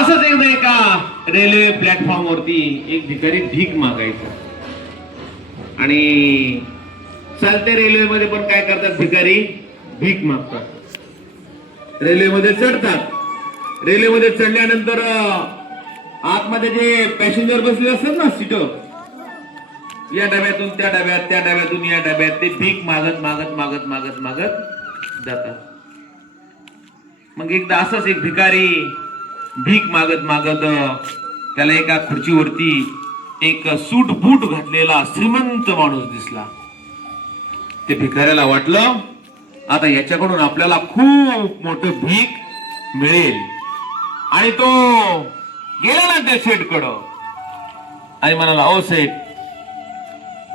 असंच एकदा एका रेल्वे प्लॅटफॉर्म वरती एक भिकारी भीक मागायचा. आणि चालते रेल्वेमध्ये पण काय करतात भिकारी? भीक मागतात. रेल्वेमध्ये चढतात. रेल्वेमध्ये चढल्यानंतर आतमध्ये जे पॅसेंजर बसले असतात ना सीट या डब्यातून त्या डब्यात त्या डब्यातून या डब्यात ते भीक मागत मागत मागत मागत मागत जातात. मग एकदा असंच एक भिकारी भीक मागत मागत त्याला एका खुर्चीवरती एक सूट बूट घातलेला श्रीमंत माणूस दिसला. ते भिकाऱ्याला वाटलं आता याच्याकडून आपल्याला खूप मोठं भीक मिळेल. आणि तो गेला ना त्या सेटकडं आणि म्हणाला ओ सेठ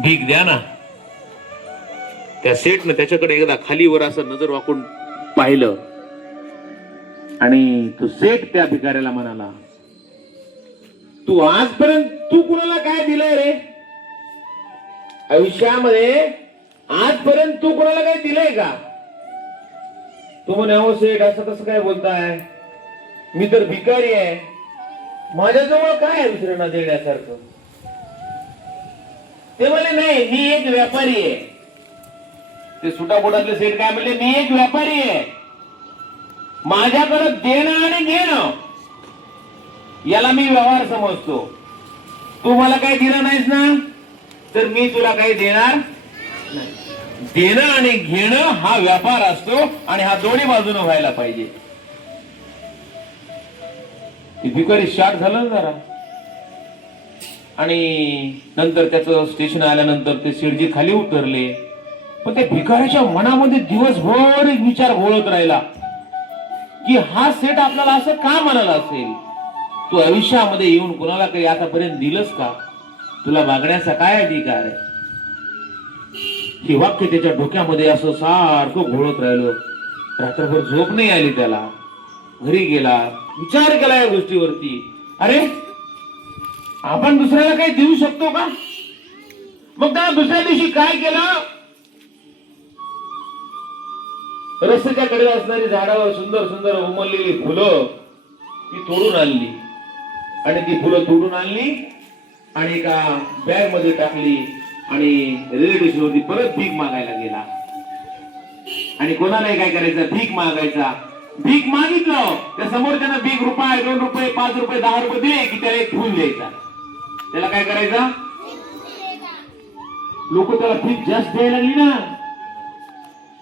भीक द्या ना. त्या सेठनं त्याच्याकडे एकदा खालीवर असं नजर वाकून पाहिलं. आणि तो सेठ त्या भिकाऱ्याला म्हणाला तू आजपर्यंत तू कुणाला काय दिलंय रे? आयुष्यामध्ये आजपर्यंत तू कुणाला काय दिलंय का? तू म्हणे हो सेठ असं कसं काय बोलताय? मी तर भिकारी आहे. माझ्याजवळ काय आहे दुसऱ्यांना देण्यासारखं? ते म्हणले नाही मी एक व्यापारी आहे. ते सुटाबोटातले सेठ काय म्हणले मी एक व्यापारी आहे. माझ्याकडे देणं आणि घेणं याला मी व्यवहार समजतो. तू मला काही दिलं नाहीस ना तर मी तुला काही देणार देणं आणि घेणं हा व्यापार असतो आणि हा दोन्ही बाजूने व्हायला पाहिजे. भिकारी शार्ट झालं ना जरा. आणि नंतर त्याचं स्टेशन आल्यानंतर ते शिर्जी खाली उतरले. पण त्या भिकाऱ्याच्या मनामध्ये दिवसभर एक विचार घोळत राहिला. की हा सेट आपल्याला असं का म्हणाला असेल? तू आयुष्यामध्ये येऊन कुणाला काही आतापर्यंत दिलंस का? तुला मागण्याचा काय अधिकार आहे? हे वाक्य त्याच्या डोक्यामध्ये असं सारखं घोळत राहिलं. रात्रभर झोप नाही आली त्याला. घरी गेला विचार केला या गोष्टीवरती. अरे आपण दुसऱ्याला काही देऊ शकतो का? मग त्या दुसऱ्या दिवशी काय केलं? रस्त्याच्या कडे असणारी झाडावर सुंदर सुंदर उमललेली फुलं ती तोडून आणली. आणि ती फुलं तोडून आणली आणि एका बॅगमध्ये टाकली आणि रेल्वे स्टेशनवरती परत भीक मागायला गेला. आणि कोणालाही काय करायचं भीक मागायचा. भीक मागितलं त्या समोरच्यानं भीक रुपये दोन रुपये पाच रुपये दहा रुपये दिले की त्याला एक फुल द्यायचा. त्याला काय करायचं? लोक त्याला भीक जास्त द्यायला लागली ना.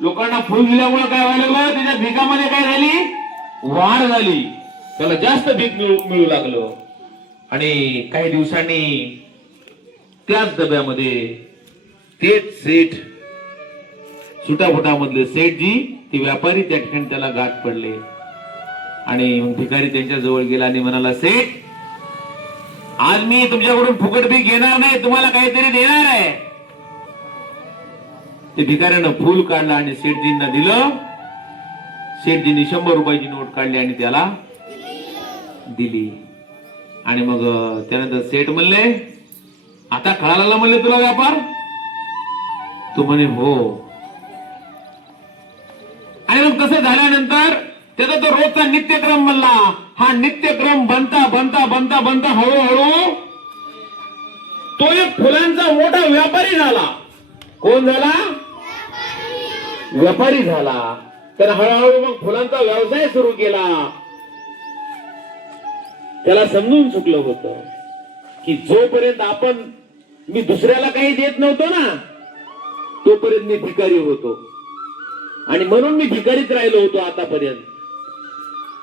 लोकांना फुल दिल्यामुळे काय व्हायला लागलं? त्याच्या भिकामध्ये काय झाली? वाढ झाली. त्याला जास्त भीक मिळू मिळू लागलं. आणि काही दिवसांनी त्याच डब्यामध्ये तेच सेठ सुटाफुटामधले सेठजी ते व्यापारी त्या ठिकाणी त्याला गाठ पडले. आणि भिकारी त्यांच्या जवळ गेला आणि म्हणाला सेठ आज मी तुमच्याकडून फुकट भीक घेणार नाही तुम्हाला काहीतरी देणार आहे. ते भिकाऱ्यानं फुल काढलं आणि शेठजींना दिलं. शेठजींनी शंभर रुपयाची नोट काढली आणि त्याला दिली. आणि मग त्यानंतर सेठ म्हणले आता कळाला म्हणले तुला व्यापार? तू म्हणे हो. आणि मग तसं झाल्यानंतर त्याचा तो रोजचा नित्यक्रम म्हणला. हा नित्यक्रम बनता बनता बनता बनता हळूहळू तो एक फुलांचा मोठा व्यापारी झाला. कोण झाला? व्यापारी झाला. तर हळूहळू मग फुलांचा व्यवसाय सुरू केला. त्याला समजून चुकलं होतं की जोपर्यंत आपण मी दुसऱ्याला काही देत नव्हतो ना तोपर्यंत मी भिकारी होतो. आणि म्हणून मी भिकारीच राहिलो होतो आतापर्यंत.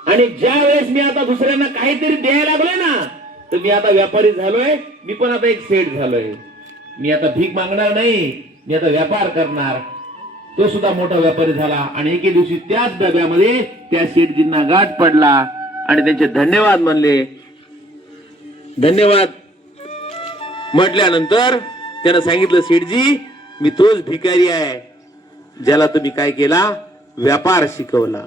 आणि ज्या वेळेस मी आता दुसऱ्यांना काहीतरी द्यायला लागलोय ना तर मी आता व्यापारी झालोय. मी पण आता एक सेट झालोय. मी आता भीक मागणार नाही. मी आता व्यापार करणार. तो सुद्धा मोठा व्यापारी झाला आणि एके दिवशी त्याच डब्यामध्ये त्या शेठजींना गाठ पडला आणि त्यांचे धन्यवाद म्हणले. धन्यवाद म्हटल्यानंतर त्यानं सांगितलं शेठजी मी तोच भिकारी आहे ज्याला तुम्ही काय केला? व्यापार शिकवला.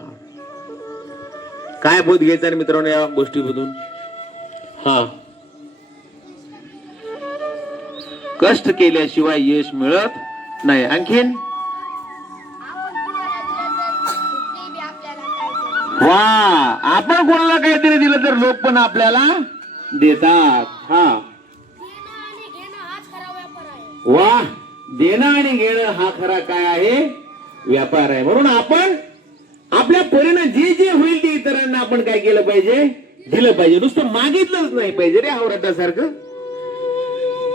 काय बोध घ्यायचा रे मित्रांनो या गोष्टीमधून? हा. कष्ट केल्याशिवाय यश मिळत नाही. आणखीन वा आपण कोणाला काहीतरी दिलं तर लोक पण आपल्याला देतात. हा. वा देणं आणि घेणं हा खरा काय आहे? व्यापार आहे. म्हणून आपण आपल्या परीनं जे जे होईल ते इतरांना आपण काय केलं पाहिजे? दिलं पाहिजे. नुसतं मागितलंच नाही पाहिजे रे आवरटासारखं.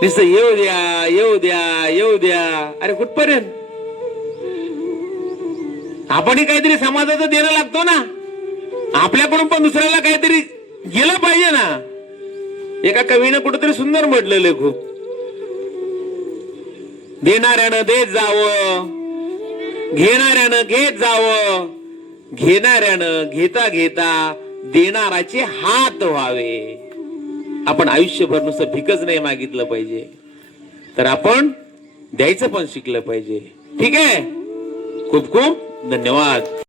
नुसतं येऊ द्या येऊ द्या येऊ द्या. अरे कुठपर्यंत? आपणही काहीतरी समाजाचं देणं लागतो ना? आपल्याकडून पण दुसऱ्याला काहीतरी गेलं पाहिजे ना. एका कवीनं कुठेतरी सुंदर म्हटलेलं खूप देणाऱ्यानं देत जावं घेणाऱ्यानं घेत जावं घेणाऱ्यानं घेता घेता देणाराचे हात व्हावे. आपण आयुष्यभर नुसतं भिकच नाही मागितलं पाहिजे. तर आपण द्यायचं पण शिकलं पाहिजे. ठीक आहे? खूप खूप धन्यवाद.